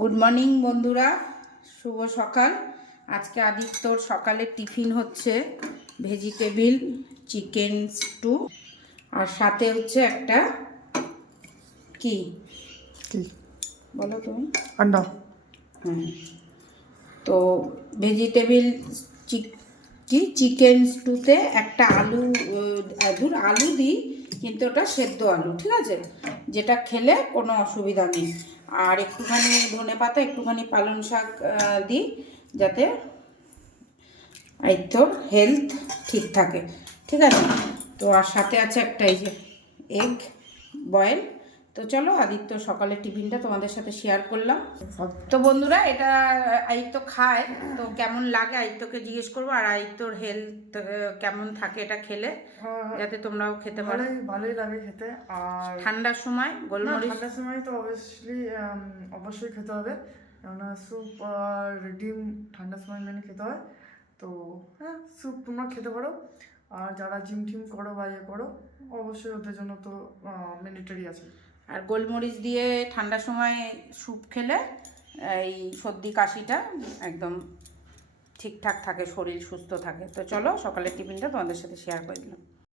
Good morning বন্ধুরা, শুভ সকাল। আজকে আদিত্যর সকালের টিফিন হচ্ছে ভেজিটেবিল চিকেন স্টু, আর সাথে হচ্ছে একটা কি কি বলো তুমি? আন্ডা। হ্যাঁ, তো ভেজিটেবিল চিকেন স্টুতে একটা আলু, আলু দিই, কিন্তু ওটা সেদ্ধ আলু, ঠিক আছে, যেটা খেলে কোনো অসুবিধা নেই। আর একটুখানি ধনেপাতা, একটুখানি পালং শাক দিই, যাতে এই তোর হেলথ ঠিক থাকে, ঠিক আছে। তো আর সাথে আছে একটা এই যে এগ বয়েল। তো চলো আদিত্য সকালের টিফিনটা তোমাদের সাথে শেয়ার করলাম। তো বন্ধুরা, এটা আদিত্য খায়, তো কেমন লাগে আদিত্যকে জিজ্ঞেস করবো, আর আদিত্যর হেলথ কেমন থাকে এটা খেলে, যাতে তোমরাও খেতে পারো। ভালোই লাগে খেতে। আর ঠান্ডার সময় গোলমরিচ, ঠান্ডার সময় তো অবশ্যই খেতে হবে, কেননা স্যুপ আর ডিম ঠান্ডার সময় মেনে খেতে হয়। তো হ্যাঁ, স্যুপ তোমরা খেতে পারো। আর যারা জিম টিম করো বা করো, অবশ্যই ওদের জন্য তো ম্যান্ডেটরি আছে। আর গোলমরিচ দিয়ে ঠান্ডার সময় স্যুপ খেলে এই সর্দি কাশিটা একদম ঠিকঠাক থাকে, শরীর সুস্থ থাকে। তো চলো সকালের টিফিনটা তোমাদের সাথে শেয়ার করে দিলাম।